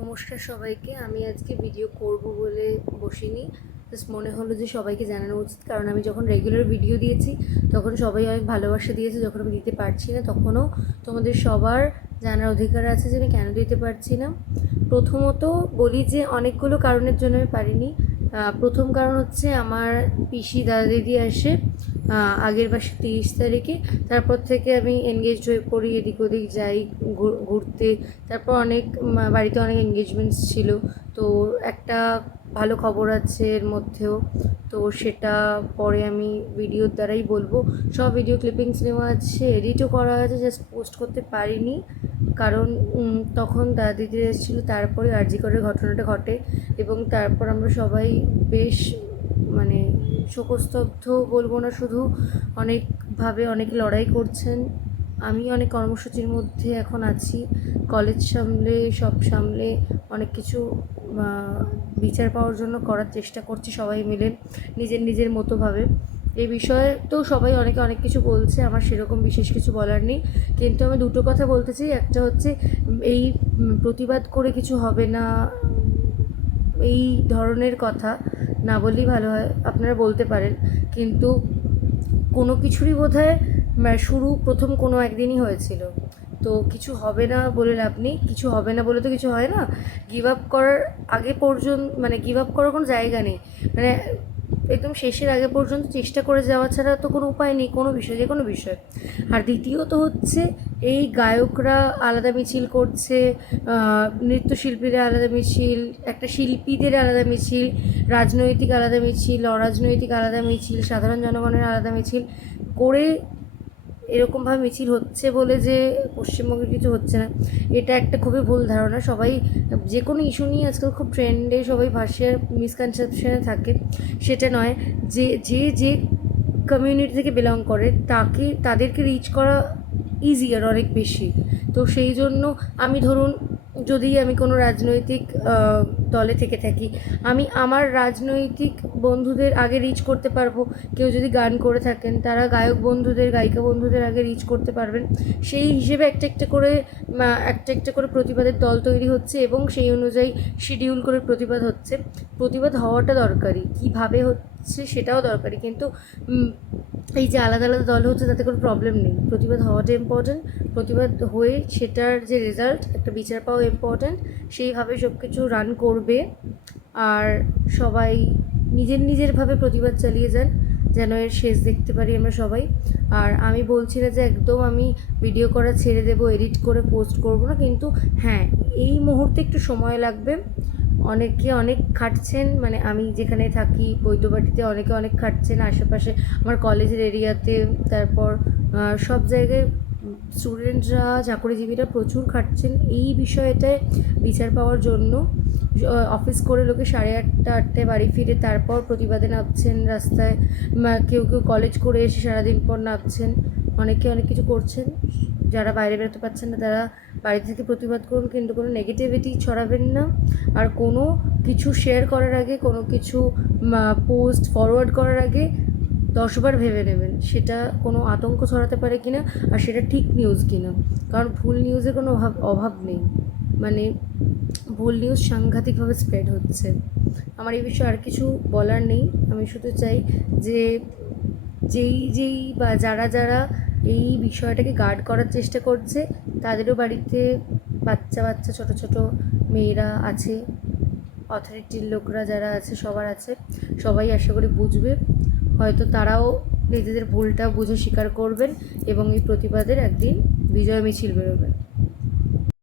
নমস্কার সবাইকে। আমি আজকে ভিডিও করব বলে বসিনি। জাস্ট মনে হলো যে সবাইকে জানানো উচিত। কারণ আমি যখন রেগুলার ভিডিও দিয়েছি, তখন সবাই অনেক ভালোবাসা দিয়েছে যখন আমি দিতে পারছি না। তখনও তোমাদের সবার জানার অধিকার আছে যে আমি কেন দিতে পারছি না। প্রথমত বলি যে অনেকগুলো কারণের জন্য আমি পারিনি। প্রথম কারণ হচ্ছে আমার পিসি দাদা দিদি আসে আগের মাসে তিরিশ তারিখে। তারপর থেকে আমি এনগেজ হয়ে পড়ি, এদিক ওদিক যাই, ঘুর- ঘুরতে। তারপর অনেক বাড়িতে অনেক এনগেজমেন্টস ছিল। তো একটা ভালো খবর আছে এর মধ্যেও, তো সেটা পরে আমি ভিডিওর দ্বারাই বলব। সব ভিডিও ক্লিপিংস নেওয়া আছে এডিটও করা আছে জাস্ট পোস্ট করতে পারিনি। কারণ তখন দাদা দিদির এসেছিল তারপরে করের ঘটনাটা ঘটে এবং তারপর আমরা সবাই বেশ মানে শোকস্তব্ধ বলব না, শুধু অনেকভাবে অনেক লড়াই করছেন। আমি অনেক কর্মসূচির মধ্যে এখন আছি। কলেজ সামলে, সব সামলে অনেক কিছু বিচার পাওয়ার জন্য করার চেষ্টা করছি সবাই মিলে, নিজের নিজের মতোভাবে। এই বিষয়ে তো সবাই অনেকে অনেক কিছু বলছে, আমার সেরকম বিশেষ কিছু বলার নেই। কিন্তু আমি দুটো কথা বলতে চাই, একটা হচ্ছে, এই প্রতিবাদ করে কিছু হবে না, এই ধরনের কথা না বললেই ভালো হয়, আপনারা বলতে পারেন। কিন্তু কোনো কিছুরই বোধ হয় শুরু, প্রথম কোনো একদিনই হয়েছিল। তো কিছু হবে না বলে নেই, কিছু হবে না বলে তো কিছু হয় না। গিভ আপ করার আগে পর্যন্ত মানে গিভ আপ করার কোনো জায়গা নেই। মানে একদম শেষের আগে পর্যন্ত চেষ্টা করে যাওয়া ছাড়া তো কোনো উপায় নেই, কোনো বিষয়, যে কোনো বিষয়। আর দ্বিতীয়ত হচ্ছে, এই গায়করা আলাদা মিছিল করছে নৃত্যশিল্পীরা আলাদা মিছিল, একটা শিল্পীদের আলাদা মিছিল, রাজনৈতিক আলাদা মিছিল, অরাজনৈতিক আলাদা মিছিল, সাধারণ জনগণের আলাদা মিছিল করে এরকমভাবে মিছিল হচ্ছে বলে যে পশ্চিমবঙ্গে কিছু হচ্ছে না। এটা একটা খুবই ভুল ধারণা। সবাই, যে কোনো ইস্যু নিয়ে আজকাল খুব ট্রেন্ডে সবাই ভাষার মিসকনসেপশনে থাকে। সেটা নয়, যে যে যে কমিউনিটি থেকে বিলং করে, তাকে, তাদেরকে রিচ করা ইজিয়ার অনেক বেশি। তো সেই জন্য আমি ধরুন, যদি আমি কোনো রাজনৈতিক দলে থেকে থাকি, আমি আমার রাজনৈতিক বন্ধুদের আগে রিচ করতে পারব। কেউ যদি গান করে থাকেন, তারা গায়ক বন্ধুদের, গায়িকা বন্ধুদের আগে রিচ করতে পারবেন। সেই হিসেবে একটা একটা করে একটা একটা করে প্রতিবাদের দল তৈরি হচ্ছে এবং সেই অনুযায়ী শিডিউল করে প্রতিবাদ হচ্ছে। প্রতিবাদ হওয়াটা দরকারি। কীভাবে হচ্ছে সেটাও দরকারি। কিন্তু এই যে আলাদা আলাদা দল হচ্ছে, তাতে কোনো প্রবলেম নেই। প্রতিবাদ হওয়াটা ইম্পর্ট্যান্ট প্রতিবাদ হয়ে সেটার যে রেজাল্ট একটা বিচার পাওয়া ইম্পর্ট্যান্ট সেইভাবে সব কিছু রান করবে। আর সবাই নিজের নিজেরভাবে প্রতিবাদ চালিয়ে যান, যেন এর শেষ দেখতে পারি আমরা সবাই। আর আমি বলছি না যে একদম আমি ভিডিও করা ছেড়ে দেবো এডিট করে পোস্ট করব না, কিন্তু হ্যাঁ এই মুহূর্তে একটু সময় লাগবে। অনেকে অনেক খাটছেন মানে আমি যেখানে থাকি, বৈদ্যবাটিতে অনেকে অনেক খাটছেন, আশেপাশে আমার কলেজের এরিয়াতে তারপর সব জায়গায় স্টুডেন্টরা, চাকরিজীবীরা প্রচুর খাটছেন এই বিষয়টায় বিচার পাওয়ার জন্য। অফিস করে লোকে সাড়ে আটটা, আটটায় বাড়ি ফিরে তারপর প্রতিবাদে নামছেন রাস্তায়। কেউ কেউ কলেজ করে এসে সারাদিন পর নামছেন। অনেকে অনেক কিছু করছেন। যারা বাইরে বেরোতে পারছেন না, তারা বাড়ি থেকে প্রতিবাদ করুন, কিন্তু কোনো নেগেটিভিটি ছড়াবেন না। আর কোনো কিছু শেয়ার করার আগে, কোনো কিছু পোস্ট ফরওয়ার্ড করার আগে দশবার ভেবে নেবেন, সেটা কোনো আতঙ্ক ছড়াতে পারে কি না আর সেটা ঠিক নিউজ কিনা। কারণ ভুল নিউজের কোনো অভাব অভাব নেই। মানে ভুল নিউজ সাংঘাতিকভাবে স্প্রেড হচ্ছে। আমার এই বিষয়ে আর কিছু বলার নেই। আমি শুধু চাই যে, যেই যেই বা যারা যারা এই বিষয়টাকে গার্ড করার চেষ্টা করছে, তাদেরও বাড়িতে বাচ্চা বাচ্চা, ছোট ছোট মেয়েরা আছে অথরিটির লোকরা যারা আছে, সবার আছে, সবাই আশা করি বুঝবে। হয়তো তারাও নিজেদের ভুলটা বুঝে স্বীকার করবেন এবং এই প্রতিবাদের একদিন বিজয় মিছিল বেরোবে।